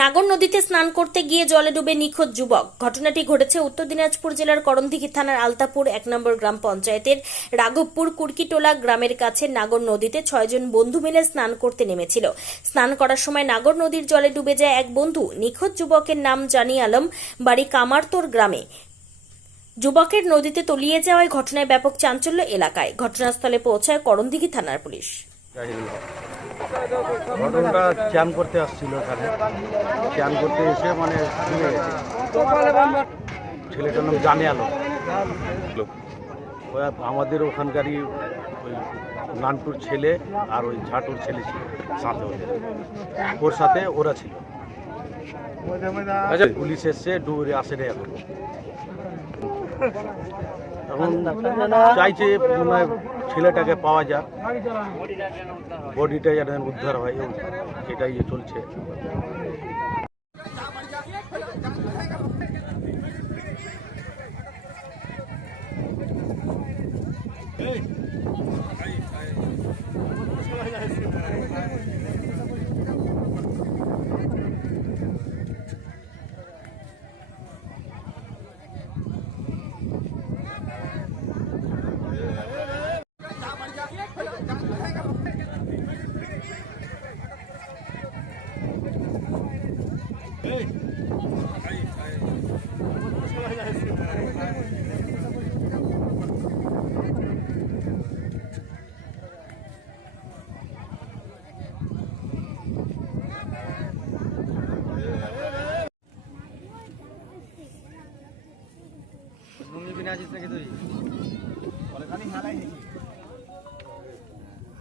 নাগর নদীতে স্নান করতে গিয়ে জলে ডুবে নিখোঁজ যুবক। ঘটনাটি ঘটেছে উত্তর দিনাজপুর জেলার করণদিঘি থানার আলতাপুর 1 নম্বর গ্রাম পঞ্চায়েতের রাঘবপুর কুর্কিটোলা গ্রামের কাছে নাগর নদীতে 6 জন বন্ধু মিলে স্নান করতে নেমেছিল। স্নান করার সময় নাগর নদীর জলে ডুবে যায় এক বন্ধু। নিখোঁজ যুবকের নাম জানি আলম, বাড়ি কামারতোর গ্রামে। যুবকের নদীতে তলিয়ে যাওয়ায় ঘটনায় ব্যাপক চাঞ্চল্য এলাকায়। ঘটনাস্থলে পৌঁছায় করণদিঘি থানার পুলিশ। ঘটনাটা চান করতে আসছিল, এখানে চান করতে এসে মানে ডুবে গেছে। ছেলেটার নাম জানে আলো। আমাদের ওখানকারই ওই নানটুর ছেলে আর ওই ঝাটুর ছেলে ছিল সাথে, ওর সাথে ওরা ছিল। পুলিশ এসছে, ডুবে আসে না এখন। এখন চাইছে ছেলেটাকে পাওয়া যাক, বডিটা যেন উদ্ধার হয়, এটাই চলছে।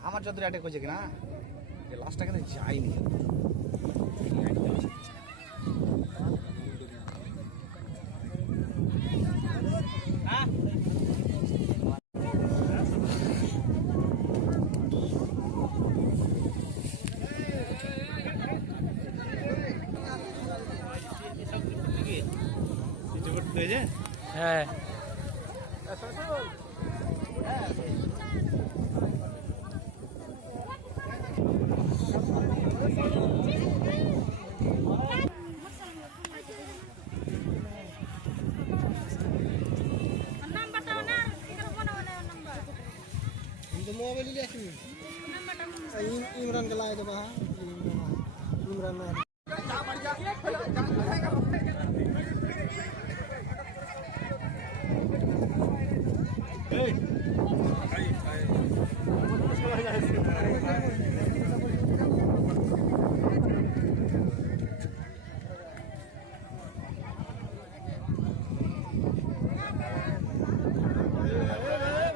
আমার যত অ্যাটাক হয়েছে কিনা লাস্টটা কিন্তু যায়নি। হ্যাঁ, इमरान के लाए इमरान